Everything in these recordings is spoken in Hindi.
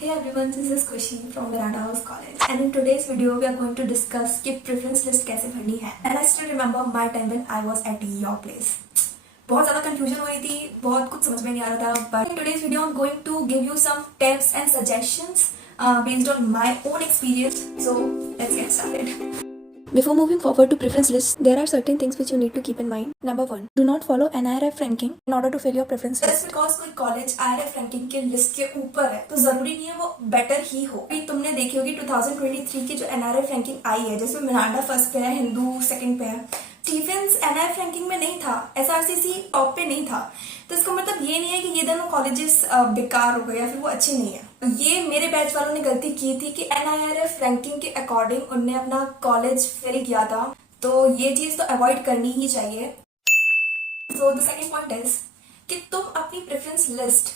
Hey everyone, this is Kushi from Miranda House College, and in today's video we are going to discuss कि preference list कैसे भरनी है. And I still remember my time when I was at your place. बहुत ज़्यादा confusion हो रही थी, बहुत कुछ समझ में नहीं आ रहा था. But in today's video I'm going to give you some tips and suggestions based on my own experience. So let's get started. Before moving forward to preference lists, there are certain things which you need to keep in mind. Number 1, do not follow NIRF ranking in order to fill your preference list. Just because कोई कॉलेज IRF रैंकिंग के लिस्ट के ऊपर है तो जरूरी नहीं है वो बेटर ही हो. अभी तुमने देखी होगी 2023 की जो NIRF रैंकिंग आई है, जिसमें मिरांडा फर्स्ट पे है, हिंदू सेकंड पे है, स्टीफेंस NIRF रैंकिंग में नहीं था, SRCC टॉप पे नहीं था. तो इसका मतलब ये नहीं है कि ये दोनों कॉलेजेस बेकार हो गए या फिर वो अच्छे नहीं है. ये मेरे बैच वालों ने गलती की थी कि NIRF रैंकिंग के अकॉर्डिंग उनने अपना कॉलेज फिल किया था, तो ये चीज तो अवॉइड करनी ही चाहिए. So the second point is कि तुम अपनी प्रेफरेंस लिस्ट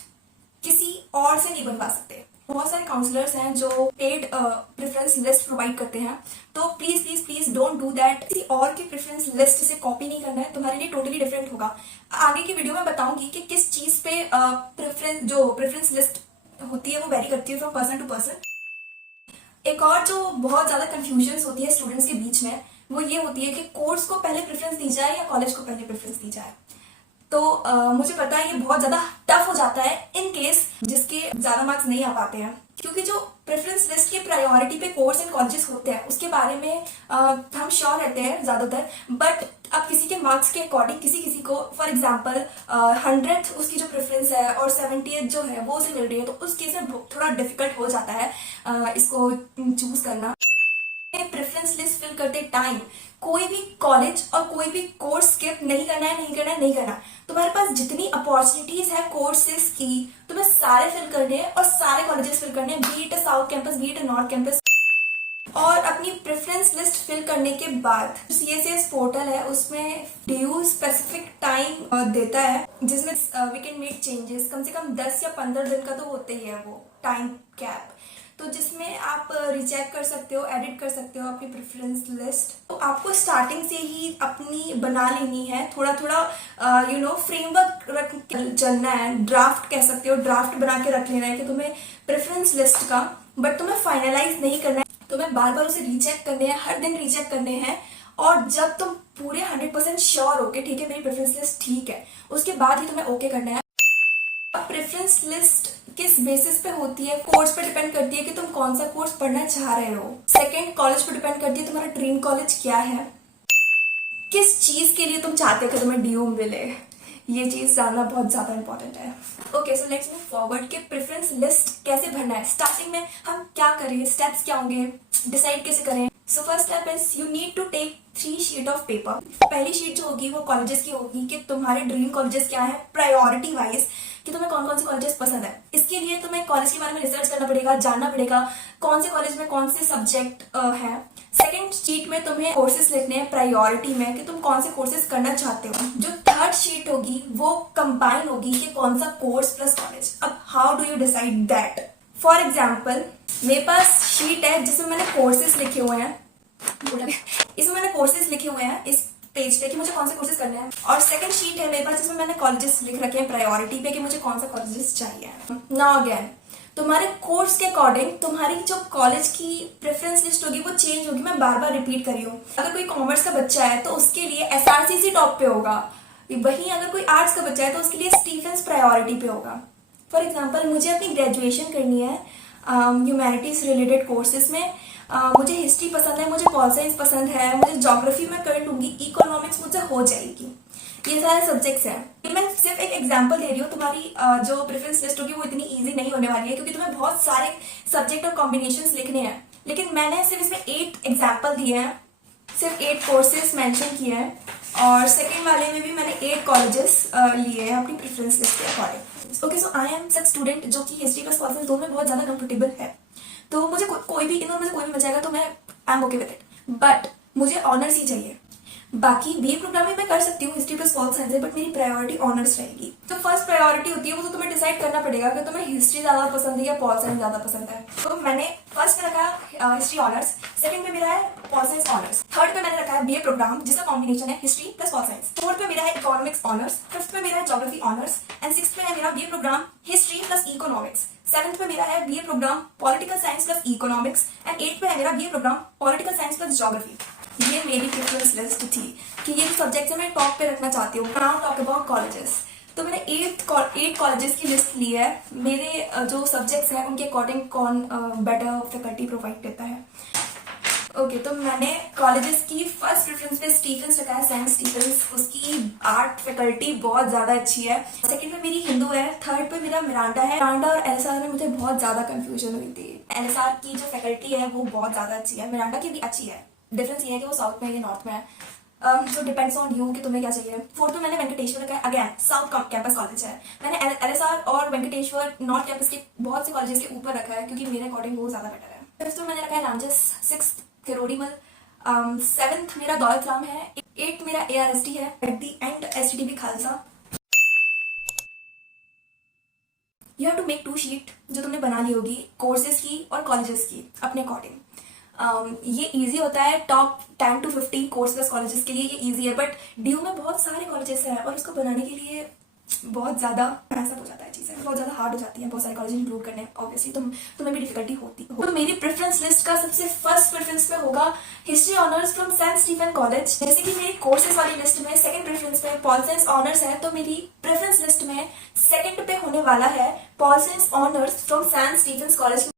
किसी और से नहीं बनवा सकते. बहुत सारे काउंसलर्स हैं जो पेड प्रेफरेंस लिस्ट प्रोवाइड करते हैं, तो please please please don't do that. किसी और की प्रेफरेंस लिस्ट से कॉपी नहीं करना है, तुम्हारे लिए टोटली डिफरेंट होगा. आगे की वीडियो में बताऊंगी कि किस चीज पे प्रेफरेंस लिस्ट होती है वो वेरी करती है फ्रॉम पर्सन टू पर्सन. एक और जो बहुत ज्यादा कंफ्यूजन होती है स्टूडेंट्स के बीच में वो ये होती है कि कोर्स को पहले प्रेफरेंस दी जाए या कॉलेज को पहले प्रेफरेंस दी जाए. तो मुझे पता है ये बहुत ज्यादा टफ हो जाता है इन केस जिसके ज्यादा मार्क्स नहीं आ पाते हैं, क्योंकि जो प्रेफरेंस लिस्ट के प्रायोरिटी पे कोर्स एंड कॉलेजेस होते हैं उसके बारे में हम श्योर रहते हैं ज्यादातर. बट अब किसी के मार्क्स के अकॉर्डिंग किसी किसी को फॉर एग्जाम्पल 100th उसकी जो प्रेफरेंस है और 70th जो है वो उसे मिल रही है, तो उस केस में थोड़ा डिफिकल्ट हो जाता है इसको चूज करना. प्रेफरेंस लिस्ट फिल करते टाइम कोई भी कॉलेज और कोई भी कोर्स स्किप नहीं करना है, नहीं करना है, नहीं करना. तुम्हारे पास जितनी अपॉर्चुनिटीज है कोर्सेज की तुम्हें सारे फिल करने हैं और सारे कॉलेजेस फिल करने हैं, B it south campus B it north campus. और अपनी प्रेफरेंस लिस्ट फिल करने के बाद CSS पोर्टल है उसमें ड्यू स्पेसिफिक टाइम देता है जिसमें वी कैन मेक चेंजेस. कम से कम 10 या 15 दिन का तो होता ही है वो टाइम कैप, तो जिसमें आप रिचेक कर सकते हो, एडिट कर सकते हो अपनी प्रेफरेंस लिस्ट. तो आपको स्टार्टिंग से ही अपनी बना लेनी है, थोड़ा थोड़ा फ्रेमवर्क रख चलना है. ड्राफ्ट कह सकते हो, ड्राफ्ट बना के रख लेना है कि तुम्हें प्रेफरेंस लिस्ट का, बट तुम्हें फाइनलाइज नहीं करना है. तुम्हें बार बार उसे रीचेक करने हैं, हर दिन रीचेक करने हैं. और जब तुम पूरे 100% श्योर हो के ठीक है मेरी प्रेफरेंस लिस्ट ठीक है, उसके बाद ही तुम्हें ओके करना है. प्रेफरेंस लिस्ट किस बेसिस पे होती है? कोर्स पे डिपेंड करती है कि तुम कौन सा कोर्स पढ़ना चाह रहे हो. सेकंड, कॉलेज पे डिपेंड करती है तुम्हारा ड्रीम कॉलेज क्या है, किस चीज के लिए तुम चाहते हो कि तुम्हें ड्यू मिले. ये चीज जानना बहुत ज्यादा इंपॉर्टेंट है. Okay, so let's move forward कि प्रेफरेंस लिस्ट कैसे भरना है. स्टार्टिंग में हम क्या करें, स्टेप्स क्या होंगे, डिसाइड कैसे करें. So first step is you need to take 3 sheet of paper. पहली शीट जो होगी वो कॉलेजेस की होगी कि तुम्हारे ड्रीम कॉलेजेस क्या है प्रायोरिटी वाइज, कि तुम्हें कौन कौन से कॉलेजेस पसंद है. इसके लिए तुम्हें कॉलेज के बारे में रिसर्च करना पड़ेगा, जानना पड़ेगा कौन से कॉलेज में कौन से सब्जेक्ट है. सेकंड शीट में तुम्हें कोर्सेज लिखने हैं प्रायोरिटी में कि तुम कौन से कोर्सेज करना चाहते हो. जो थर्ड शीट होगी वो कंबाइन होगी कि कौन सा कोर्स प्लस कॉलेज. अब how do you decide that? For example मेरे पास शीट है जिसमें मैंने कोर्सेज लिखे हुए हैं, इसमें मैंने कोर्सेज लिखे हुए हैं इस पेज पे कि मुझे कौन से कोर्सेज करने हैं. और सेकंड शीट है मेरे पास जिसमें मैंने कॉलेजेस लिख रखे हैं प्रायोरिटी पे कि मुझे कौन सा कॉलेजेस चाहिए. नाउ अगेन तुम्हारे कोर्स के अकॉर्डिंग तुम्हारी जो कॉलेज की प्रेफरेंस लिस्ट होगी वो चेंज होगी. मैं बार बार रिपीट कर रही हूँ. अगर कोई कॉमर्स का बच्चा है तो उसके लिए SRCC टॉप पे होगा, वहीं अगर कोई आर्ट्स का बच्चा है तो उसके लिए स्टीफेंस प्रायोरिटी पे होगा. फॉर एग्जाम्पल मुझे अपनी ग्रेजुएशन करनी है ह्यूमैनिटीज रिलेटेड कोर्सेज में. मुझे हिस्ट्री पसंद है, मुझे पॉल साइंस पसंद है, मुझे ज्योग्राफी में कर लूंगी, इकोनॉमिक्स मुझसे हो जाएगी. ये सारे सब्जेक्ट्स हैं. मैं सिर्फ एक एग्जांपल दे रही हूँ. तुम्हारी जो प्रेफरेंस लिस्ट होगी वो इतनी इजी नहीं होने वाली है क्योंकि तुम्हें बहुत सारे सब्जेक्ट और कॉम्बिनेशंस लिखने हैं. लेकिन मैंने सिर्फ इसमें 8 एग्जाम्पल दिए हैं, सिर्फ 8 कोर्सेज मेंशन किए हैं, और सेकेंड वाले में भी मैंने 8 कॉलेजेस लिए हैं अपनी प्रेफरेंस लिस्ट के according. Okay, so I am such student जो कि हिस्ट्री प्लस पॉल साइंस दोनों में बहुत ज्यादा कंफर्टेबल है. तो मुझे कोई भी इन दोनों में से कोई भी बच जाएगा तो मैं I am okay with it. But मुझे ऑनर्स ही चाहिए. बाकी BA प्रोग्राम में मैं कर सकती हूँ हिस्ट्री प्लस पॉल साइंस है, बट मेरी प्रायोरिटी ऑनर्स रहेगी. तो फर्स्ट प्रायोरिटी होती है वो तो तुम्हें डिसाइड करना पड़ेगा कि तुम्हें हिस्ट्री ज्यादा पसंद है या पॉल साइंस ज्यादा पसंद है. तो मैंने फर्स्ट में रखा हिस्ट्री ऑनर्स, सेकंड पे मेरा है पॉल साइंस ऑनर्स, थर्ड पे मैंने रखा है BA प्रोग्राम जिसका कॉम्बिनेशन है history plus pol science, fourth पे मेरा है इकोनॉमिक्स ऑनर्स, फिफ्थ पे मेरा है ज्योग्राफी ऑनर्स, एंड सिक्स्थ पे है मेरा BA program history plus economics. Seventh में मेरा है BA program political science plus economics and eighth में है मेरा BA program political science plus geography. ये मेरी प्रेफरेंस लिस्ट थी कि ये सब्जेक्ट है मैं टॉप पे रखना चाहती हूँ। Now talk about colleges. तो मैंने एट कॉलेजेस की लिस्ट ली है। मेरे जो सब्जेक्ट्स हैं उनके अकॉर्डिंग कौन बेटर फैकल्टी प्रोवाइड करता है। ओके, तो मैंने कॉलेजेस की फर्स्ट प्रेफरेंस पे स्टीफेंस रखा है, सेंट स्टीफेंस। उसकी आर्ट फैकल्टी बहुत ज्यादा अच्छी है। सेकंड पे मेरी हिंदू है। थर्ड पे मेरा मिरांडा है। मिरांडा और एलएसआर में मुझे बहुत ज्यादा कंफ्यूजन हुई थी। एलएसआर की जो फैकल्टी है वो बहुत ज्यादा अच्छी है, मिरांडा की भी अच्छी है। डिफरेंस ये है कि वो साउथ में है, ये नॉर्थ में है। तो डिपेंड्स ऑन यू कि तुम्हें क्या चाहिए। फोर्थ में मैंने वेंकटेश्वर रखा है, अगेन साउथ कैंपस कॉलेज है। मैंने एलएसआर और वेंकटेश्वर नॉर्थ कैंपस के बहुत से कॉलेजेस के ऊपर रखा है क्योंकि मेरे अकॉर्डिंग वो ज्यादा बेटर है। फिफ्थ में मैंने रखा है रामजस, सिक्स्थ किरोड़ीमल, सेवेंथ मेरा दौलत राम है, एट्थ मेरा ARSD है, एट दी and STTB Khalsa. You have to make 2 sheet जो तुमने बना ली होगी कोर्सेज की और कॉलेजेस की अपने अकॉर्डिंग। ये इजी होता है top 10 to 15 course plus colleges के लिए, ये इजी है। बट ड्यू में बहुत सारे कॉलेजेस हैं और उसको बनाने के लिए बहुत ज्यादा पैसा हो जाता है, चीजें बहुत ज्यादा हार्ड हो जाती है, बहुत सारे कॉलेज इंक्लूड करने ऑब्वियसली तुम्हें भी डिफिकल्टी होती है। तो मेरी प्रेफरेंस लिस्ट का सबसे फर्स्ट प्रेफरेंस पे होगा history honours from saint Stephen college. जैसे कि मेरी कोर्सेज वाली लिस्ट में सेकंड प्रेफरेंस पे पॉल साइंस ऑनर्स है, तो मेरी प्रेफरेंस लिस्ट में सेकंड पे होने वाला है pol science honours from saint Stephen college.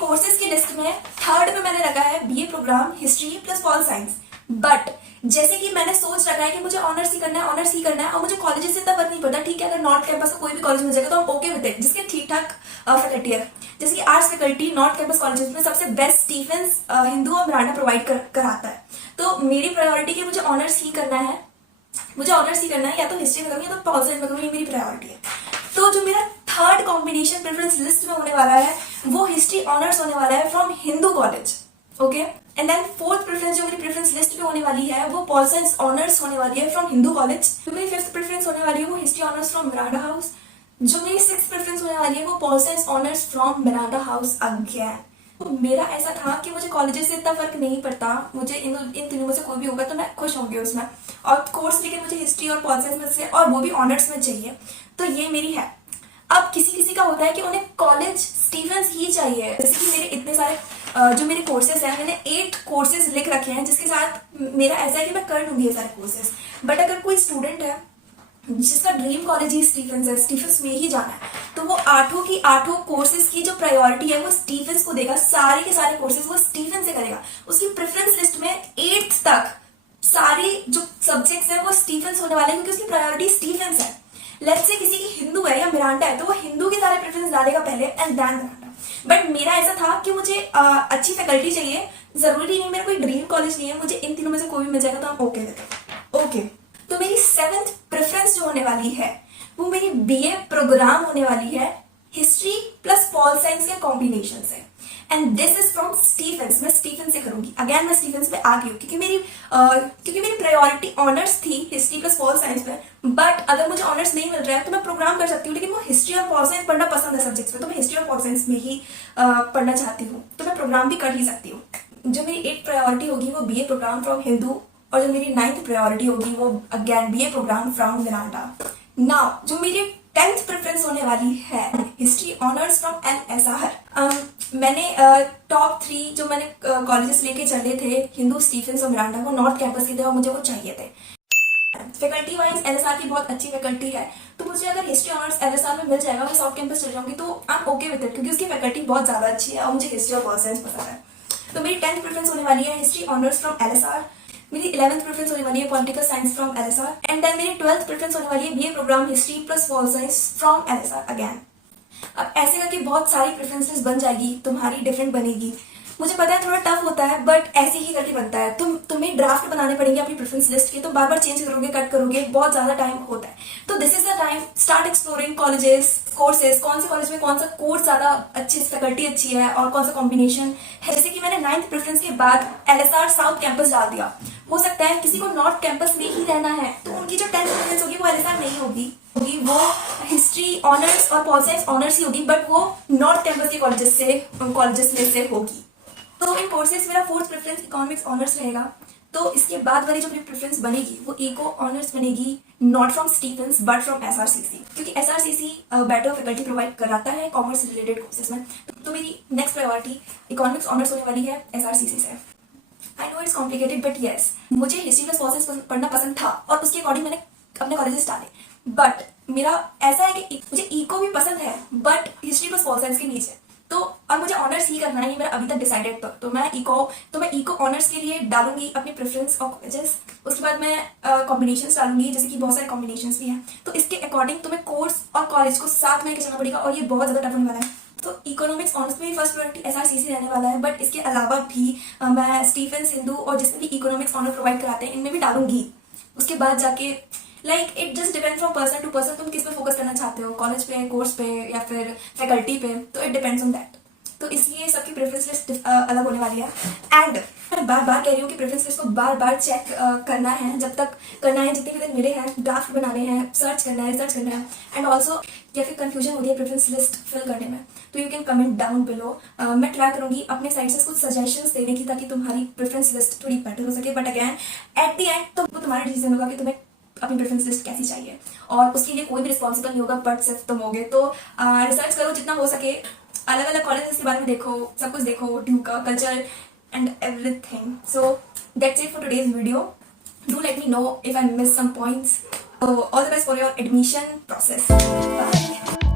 Courses की लिस्ट में थर्ड पे मैंने रखा है BA program history plus pol science. But जैसे कि मैंने सोच रखा है कि मुझे ऑनर्स ही करना है और मुझे कॉलेजेस से इतना फर्क नहीं पड़ता। ठीक है, अगर नॉर्थ कैंपस का कोई भी कॉलेज मिल जाएगा तो हम ओके विद इट, जिसके ठीक ठाक फैकल्टी है। जैसे कि arts faculty north campus colleges में सबसे बेस्ट स्टीफेंस, हिंदू और मिरांडा प्रोवाइड कराता है। तो मेरी प्रायोरिटी की मुझे ऑनर्स ही करना है, या तो हिस्ट्री में करूंगी या तो पॉल साइंस में करूंगी, मेरी प्रायोरिटी है। तो जो मेरा थर्ड कॉम्बिनेशन प्रेफरेंस लिस्ट में होने वाला है वो हिस्ट्री ऑनर्स होने वाला है from Hindu college. Okay, and then fourth preference जो मेरी प्रेफरेंस लिस्ट पे होने वाली है वो पॉल साइंस ऑनर्स होने वाली है फ्रॉम हिंदू कॉलेज। जो मेरी फिफ्थ प्रेफरेंस होने वाली है वो history honours from Miranda house. जो मेरी सिक्स्थ प्रेफरेंस होने वाली है वो Paul science honours from Miranda house again. तो मेरा ऐसा था कि मुझे कॉलेजेस से इतना फर्क नहीं पड़ता, मुझे इन तीनों में से कोई भी होगा तो मैं खुश होंगी उसमें। और कोर्स लेकिन मुझे हिस्ट्री और पॉल साइंस में से और वो भी ऑनर्स में चाहिए, तो ये मेरी है। अब किसी किसी का होता है कि उन्हें कॉलेज स्टीफेंस ही चाहिए। जैसे कि मेरे इतने सारे जो मेरे कोर्सेज हैं, मैंने 8 कोर्सेज लिख रखे हैं जिसके साथ मेरा ऐसा है कि मैं कर लूंगी ये सारे कोर्सेज। बट अगर कोई स्टूडेंट है जिसका ड्रीम कॉलेज ही स्टीफेंस है, स्टीफेंस में ही जाना है, तो वो 8 कोर्सेज की जो प्रायोरिटी है वो स्टीफेंस को देगा। सारे के सारे कोर्सेज वो स्टीफेंस से करेगा। उसकी प्रेफरेंस लिस्ट में 8th तक सारे जो सब्जेक्ट्स हैं वो स्टीफेंस होने वाले हैं क्योंकि उसकी प्रायोरिटी स्टीफेंस है। लेट्स से किसी की हिंदू है या मिरांडा है तो वो हिंदू के सारे प्रेफरेंस डालेगा पहले एंड देन मिरांडा। बट मेरा ऐसा था कि मुझे अच्छी फैकल्टी चाहिए, जरूरी नहीं मेरा कोई ड्रीम कॉलेज नहीं है, मुझे इन तीनों में से कोई भी मिल जाएगा तो हम ओके देते। ओके, तो मेरी 7th प्रेफरेंस जो होने वाली है वो मेरी बीए प्रोग्राम होने वाली है हिस्ट्री प्लस पॉल साइंस के कॉम्बिनेशन से, and this is from Stephens. मैं स्टीफेंस से करूंगी। अगेन मैं स्टीफेंस पे आ गई हूँ क्योंकि मेरी प्रायोरिटी ऑनर्स थी हिस्ट्री प्लस पॉल साइंस में। बट अगर मुझे ऑनर्स नहीं मिल रहा है तो मैं प्रोग्राम कर सकती हूँ, लेकिन वो हिस्ट्री और पॉल साइंस पढ़ना पसंद है सब्जेक्ट्स में, तो मैं हिस्ट्री और पॉल साइंस में ही पढ़ना चाहती हूँ, तो मैं प्रोग्राम भी कर ही सकती हूँ। जो मेरी 8th प्रायोरिटी होगी वो बीए प्रोग्राम फ्रॉम हिंदू, और जो मेरी 9th प्रायोरिटी होगी वो again BA program from Miranda. Now जो मेरी 10th प्रेफरेंस होने वाली है हिस्ट्री ऑनर्स फ्रॉम LSR। मैंने टॉप 3 जो मैंने कॉलेजेस लेके चले थे हिंदू, स्टीफेंस और मिरांडा, वो नॉर्थ कैंपस के थे और मुझे वो चाहिए थे। फैकल्टी वाइज LSR की बहुत अच्छी फैकल्टी है, तो मुझे अगर हिस्ट्री ऑनर्स LSR में मिल जाएगा, मैं साउथ कैंपस चले जाऊंगी तो I am okay with it क्योंकि उसकी फैकल्टी बहुत ज्यादा अच्छी है और मुझे हिस्ट्री और पॉल साइंस पसंद है। तो मेरी 10th प्रेफरेंस होने वाली है हिस्ट्री ऑनर्स फ्रॉम LSR। मेरी 11th प्रेफरेंस होने वाली है political science from LSR, and then मेरी 12th प्रेफरेंस होने वाली है BA program history plus pol science from LSR again. अब ऐसे करके बहुत सारी प्रेफरेंसेस बन जाएगी, तुम्हारी डिफरेंट बनेगी। मुझे पता है थोड़ा टफ होता है बट ऐसे ही करके बनता है। तुम्हें ड्राफ्ट बनाने पड़ेंगे अपनी प्रेफरेंस लिस्ट के, तो बार बार चेंज करोगे, कट करोगे, बहुत ज्यादा टाइम होता है। तो this is the time, start exploring colleges, courses, कौन से कॉलेज में कौन सा कोर्स ज्यादा अच्छी, फैकल्टी अच्छी है और कौन सा कॉम्बिनेशन है। जैसे कि मैंने 9th प्रेफरेंस के बाद LSR साउथ कैंपस डाल दिया। हो सकता है किसी को नॉर्थ कैंपस में ही रहना है तो उनकी जो 10th प्रेफरेंस होगी वो LSR नहीं होगी, वो हिस्ट्री ऑनर्स और पॉल साइंस ऑनर्स ही होगी, बट वो नॉर्थ कैंपस के कॉलेजेस में से होगी। तो इन कोर्सेज मेरा 4th प्रेफरेंस इकोनॉमिक्स ऑनर्स रहेगा, तो इसके बाद वाली जो मेरी प्रेफरेंस बनेगी वो इको ऑनर्स बनेगी, not from Stephens but from SRCC, क्योंकि एसआरसीसी बेटर फैकल्टी प्रोवाइड कराता है कॉमर्स रिलेटेड कोर्सेज में। तो मेरी नेक्स्ट प्रायोरिटी इकोनॉमिक्स ऑनर्स होने वाली है एसआरसीसी से। I know it's complicated but yes, मुझे हिस्ट्री प्लस पॉलिटिक्स पढ़ना पसंद था और उसके अकॉर्डिंग मैंने अपने कॉलेजेस डाले। बट मेरा ऐसा है कि मुझे इको भी पसंद है बट हिस्ट्री प्लस पॉलिटिक्स के नीचे, तो और मुझे ऑनर्स ही करना है, ये मेरा अभी तक डिसाइडेड था। तो मैं इको ऑनर्स के लिए डालूंगी अपनी प्रेफरेंस और कॉलेजेस। उसके बाद मैं कॉम्बिनेशंस डालूंगी, जैसे कि बहुत सारे कॉम्बिनेशंस भी हैं। तो इसके अकॉर्डिंग तुम्हें कोर्स और कॉलेज को साथ में लेकर चलना पड़ेगा और ये बहुत ज़्यादा टफ होने वाला है। तो इकोनॉमिक्स ऑनर्स में फर्स्ट प्रायोरिटी एसआरसीसी रहने वाला है, बट इसके अलावा भी मैं स्टीफेंस, हिंदू और जिसमें भी इकोनॉमिक्स ऑनर प्रोवाइड कराते हैं इनमें भी डालूंगी। उसके बाद जाके like it just depend from person to person, तुम किस पे फोकस करना चाहते हो, कॉलेज पे, कोर्स पे या फिर फैकल्टी पे, तो इट डिपेंड्स ऑन दैट। तो इसलिए सबकी प्रेफरेंस लिस्ट अलग होने वाली है। एंड मैं बार बार कह रही हूँ कि प्रेफरेंस लिस्ट को बार बार चेक करना है, जब तक करना है, जितने भी दिन मेरे हैं, ड्राफ्ट बनाने हैं, सर्च करना है, रिसर्च करना है। एंड ऑल्सो या फिर कंफ्यूजन होती है प्रेफरेंस लिस्ट फिल करने में, तो you can comment down below. मैं ट्राई करूंगी अपने साइड से कुछ सजेशंस देने की, ताकि तुम्हारी प्रेफरेंस लिस्ट थोड़ी बेटर हो सके। But again at the end तो वो तुम्हारा डिसीजन होगा कि तुम्हें अपनी प्रेफरेंस लिस्ट कैसी चाहिए, और उसके लिए कोई भी रिस्पॉन्सिबल नहीं होगा बट सिर्फ तुम होगे। तो रिसर्च करो जितना हो सके, अलग अलग कॉलेजेस के बारे में देखो, सब कुछ देखो, ड्यूक का culture and everything. So that's it for today's video. Do let me know if I missed some points. So all the best for your admission process. Bye.